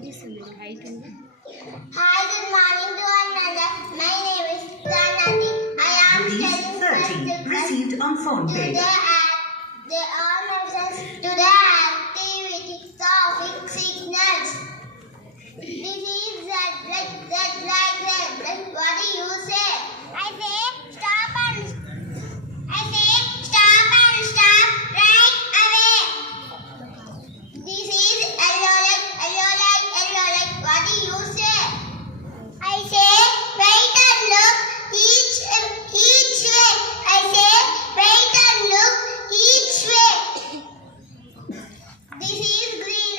Hi, good morning to another. My name is Pranati. I am studying first received on phone pay. Today are my friends. Today activity topic signals. This is that. What do you say? I say stop and stop right away. This is yellow light. What do you say? I say wait and look each way. I say wait and look each way. This is green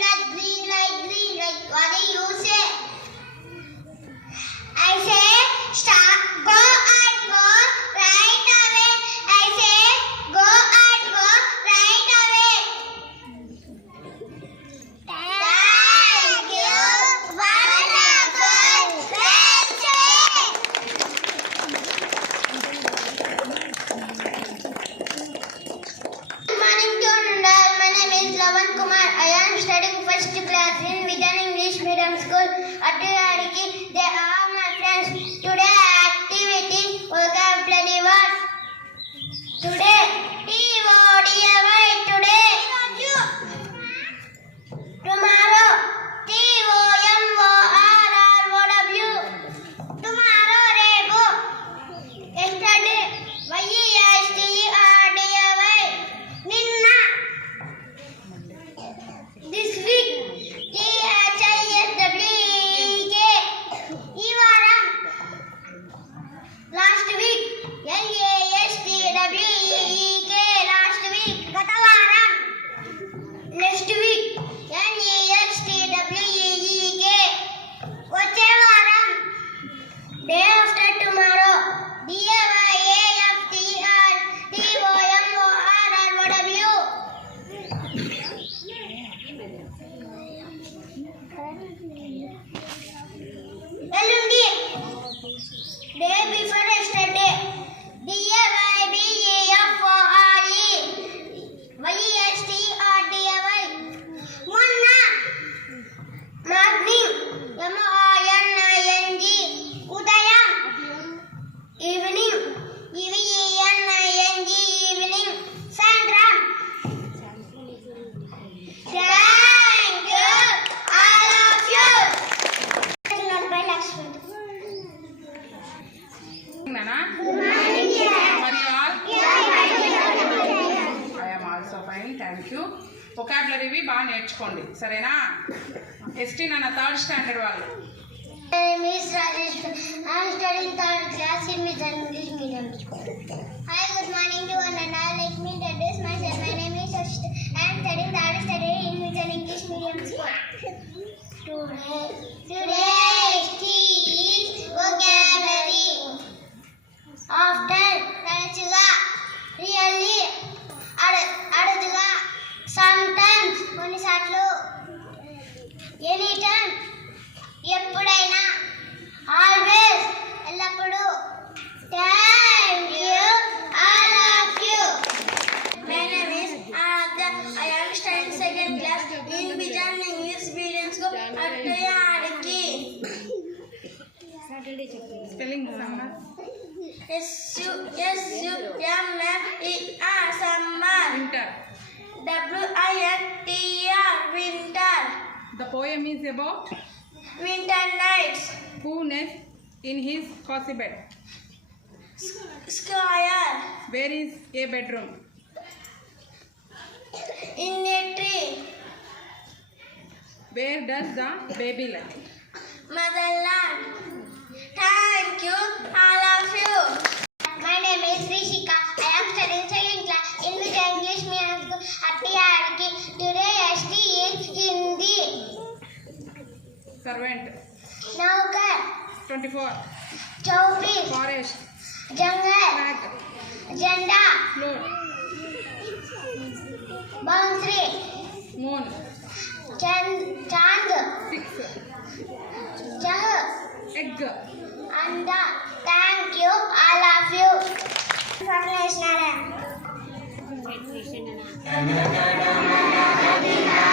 light. What do you say? I say stop, go and go right away. I say go and go right away. Thank you. Wonderful. Well said. Good morning to all. My name is Lavan Kumar. I am studying first class in Vijan English Medium School at Adiki. They are my friends. Today activity vocabulary words. Today T-O-D-Y. Today. Tomorrow T-O-M-O-R-R-O-W. Tomorrow Rego. Yesterday Y-E-S-T-E-R-D-A-Y. Ninna. This week T-H-I-S-W-E-K. Ivaram. Last week L-A-S-T-W-E-E-K. Last week Gatavaram. Next week N-E-X-T-W-E-E-K. Vachevaram. Day after tomorrow D-A-Y-A-F-T-R T-O-M-O-R-R-O-W. Elundi. Day before yesterday D-A-Y-B-E-F-O-R-E Y-E-S-T-R-D-A-Y. Monna. Morning. M-O-N-I-N-G. Udayam. Evening. E-V-E-N-I-N-G. Evening. Sandram. Thank you, all of you. Not by Lakshmi. Nana? Good morning, sir. How are you all? I am also fine, thank you. vocabulary బాగా నేర్చుకోండి సరేనా ST నాన్న third standard వాళ్ళు My name is Rajesh. I am studying third class in Vijan English Medium School. Hi, good morning to all and all. Let me introduce myself. My name is Ashita. I am studying third standard in Vijan English Medium School. Today is vocabulary. Often, తరచుగా, really, అరుదుగా, sometimes, కొన్నిసార్లు, anytime, ఎప్పుడైనా, always, ఎల్లప్పుడూ. Thank you, all of you. My name is Aradhya. I am studying second class in Vijan English Medium School at Adiki. Spelling summer S-U-M-M-E-R, summer. Winter W-I-N-T-E-R, winter. The poem is about Winter nights. Who nest in his cosy bed Squire. Where is a bedroom In a tree. Where does the baby live Motherland. Thank you, all of you. My name is Rishika. I am studying second class in Vijan English Medium School at Adiki. Today ST is Hindi. Servant Naukar. 24 Chowpir. Forest Jungle. Flat Janda. Floor Bansri. Moon Chand. 6 Jah. Egg